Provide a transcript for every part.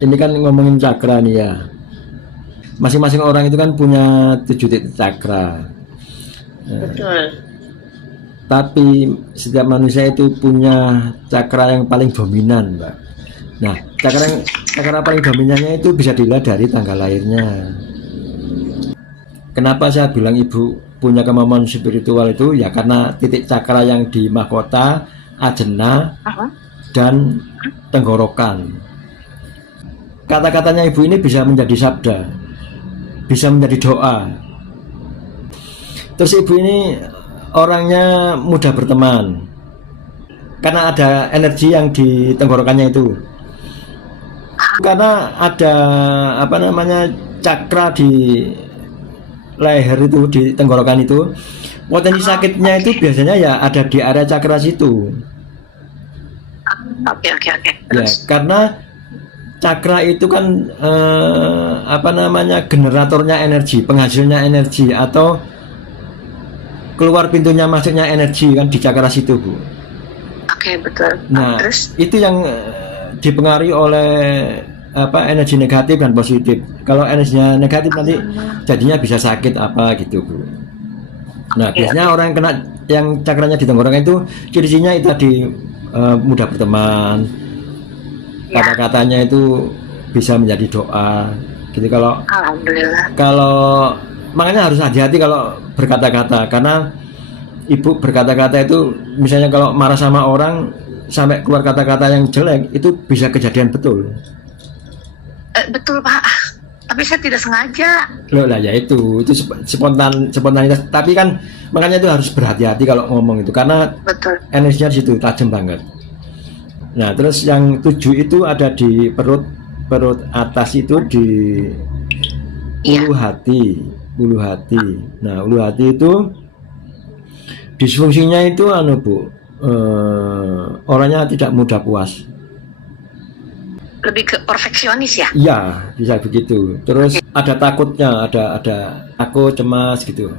Ini kan ngomongin cakra nih ya. Masing-masing orang itu kan punya 7 titik cakra. Betul. Tapi setiap manusia itu punya cakra yang paling dominan, Mbak. Nah, cakra paling dominannya itu bisa dilihat dari tanggal lahirnya. Kenapa saya bilang ibu punya kemampuan spiritual itu? Ya karena titik cakra yang di mahkota, ajna, dan tenggorokan. Kata-katanya ibu ini bisa menjadi sabda, bisa menjadi doa. Terus ibu ini orangnya mudah berteman karena ada energi yang di tenggorokannya itu, karena ada cakra di leher itu, di tenggorokan itu. Potensi sakitnya itu biasanya ya ada di area cakra situ. Oke. Ya, karena cakra itu kan generatornya energi, penghasilnya energi, atau keluar pintunya masuknya energi kan di cakra situ, Bu. Oke, betul. Nah, terus itu yang dipengaruhi oleh energi negatif dan positif. Kalau energinya negatif nanti jadinya bisa sakit apa gitu, Bu. Nah, biasanya orang yang kena yang cakranya di tenggorokan itu ciri-cirinya itu tadi, mudah berteman. Kata-katanya itu bisa menjadi doa. Gitu. Alhamdulillah. Kalau makanya harus hati-hati kalau berkata-kata, karena ibu berkata-kata itu misalnya kalau marah sama orang sampai keluar kata-kata yang jelek itu bisa kejadian betul. Betul, Pak. Tapi saya tidak sengaja. Loh lah, ya itu spontanitas. Tapi kan makanya itu harus berhati-hati kalau ngomong itu, karena Betul. energinya di situ tajam banget. Nah, terus yang 7 itu ada di perut atas itu, di ulu hati. Nah, ulu hati itu disfungsinya itu Bu, orangnya tidak mudah puas. Lebih ke perfeksionis ya? Iya, bisa begitu. Terus ada takutnya, ada takut, cemas gitu.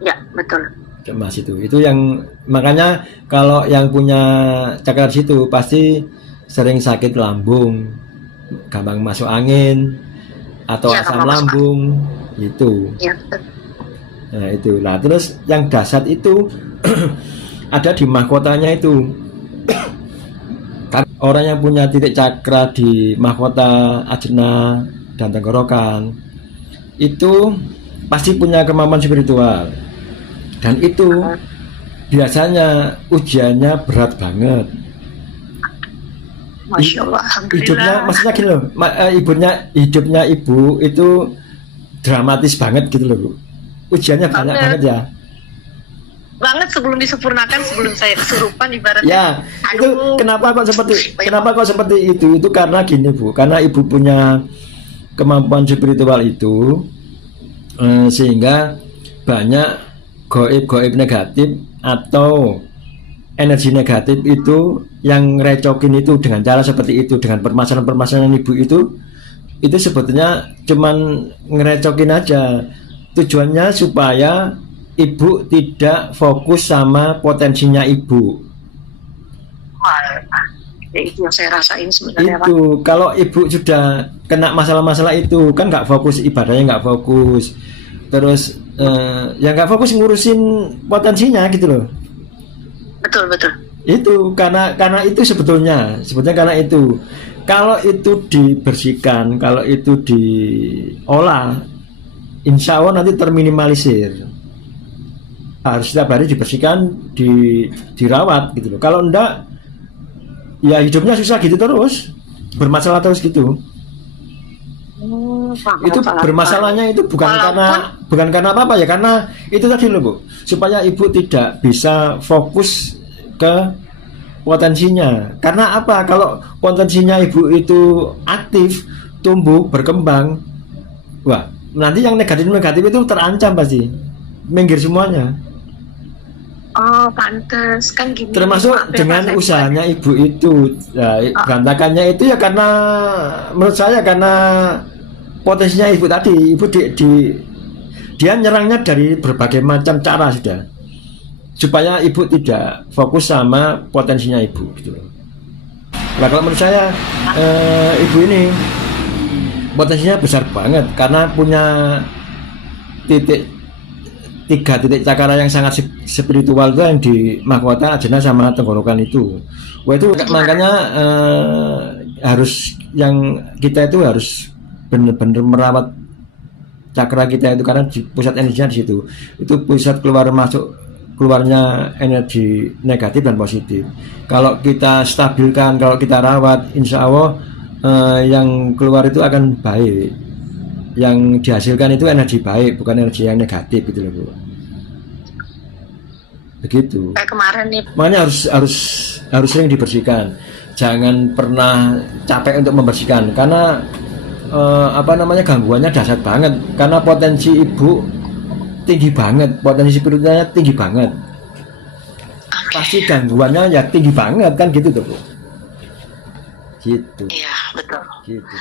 Ya, betul. Cemas itu yang makanya kalau yang punya cakra situ pasti sering sakit lambung, gampang masuk angin, atau asam lambung itu. Ya, Nah, itu. Nah, terus yang dasar itu ada di mahkotanya itu. Orang yang punya titik cakra di mahkota, ajna, dan tenggorokan itu pasti punya kemampuan spiritual, dan itu biasanya ujiannya berat banget. Masya Allah, hidupnya maksudnya gini loh, hidupnya ibu itu dramatis banget gitu loh, Bu. Ujiannya banyak banget ya. Banget sebelum disempurnakan, sebelum saya kesurupan ibaratnya. Ya, itu kenapa kok seperti itu? Itu karena gini, Bu. Karena ibu punya kemampuan spiritual itu, sehingga banyak goib negatif atau energi negatif itu yang recokin itu dengan cara seperti itu, dengan permasalahan ibu itu sebetulnya cuman ngerecokin aja. Tujuannya supaya ibu tidak fokus sama potensinya ibu. Ya, itu yang saya rasain sebenarnya. Itu kalau ibu sudah kena masalah-masalah itu kan nggak fokus, ibadahnya nggak fokus, terus ya nggak fokus ngurusin potensinya gitu loh. Betul. Itu karena itu sebetulnya karena itu. Kalau itu dibersihkan, kalau itu diolah, insya Allah nanti terminimalisir. Harus setiap hari dibersihkan, dirawat gitu loh. Kalau enggak, ya hidupnya susah gitu terus, bermasalah terus gitu. Itu bermasalahnya itu bukan karena apa-apa ya, karena itu tadi loh, Bu, supaya ibu tidak bisa fokus ke potensinya. Karena apa? Kalau potensinya ibu itu aktif, tumbuh, berkembang, wah, nanti yang negatif itu terancam pasti, minggir semuanya. Oh, pantes kan gini. Termasuk dengan usahanya ibu itu. Nah, berantakannya itu ya karena menurut saya karena potensinya ibu tadi. Ibu dia nyerangnya dari berbagai macam cara sudah, supaya ibu tidak fokus sama potensinya ibu gitu loh. Nah kalau menurut saya ibu ini potensinya besar banget karena punya tiga titik cakra yang sangat spiritual itu yang di mahkota, ajna sama tenggorokan itu. Wah itu makanya harus yang kita itu harus benar-benar merawat cakra kita itu karena di pusat energinya di situ. Itu pusat keluarnya energi negatif dan positif. Kalau kita stabilkan, kalau kita rawat, insya Allah yang keluar itu akan baik. Yang dihasilkan itu energi baik, bukan energi yang negatif gitu loh Bu. Begitu. Kayak kemarin nih. Makanya harus sering dibersihkan. Jangan pernah capek untuk membersihkan karena gangguannya dahsyat banget karena potensi ibu tinggi banget, potensi spiritualnya tinggi banget. Pasti gangguannya ya tinggi banget kan gitu tuh Bu. Gitu. Iya, betul. Gitu.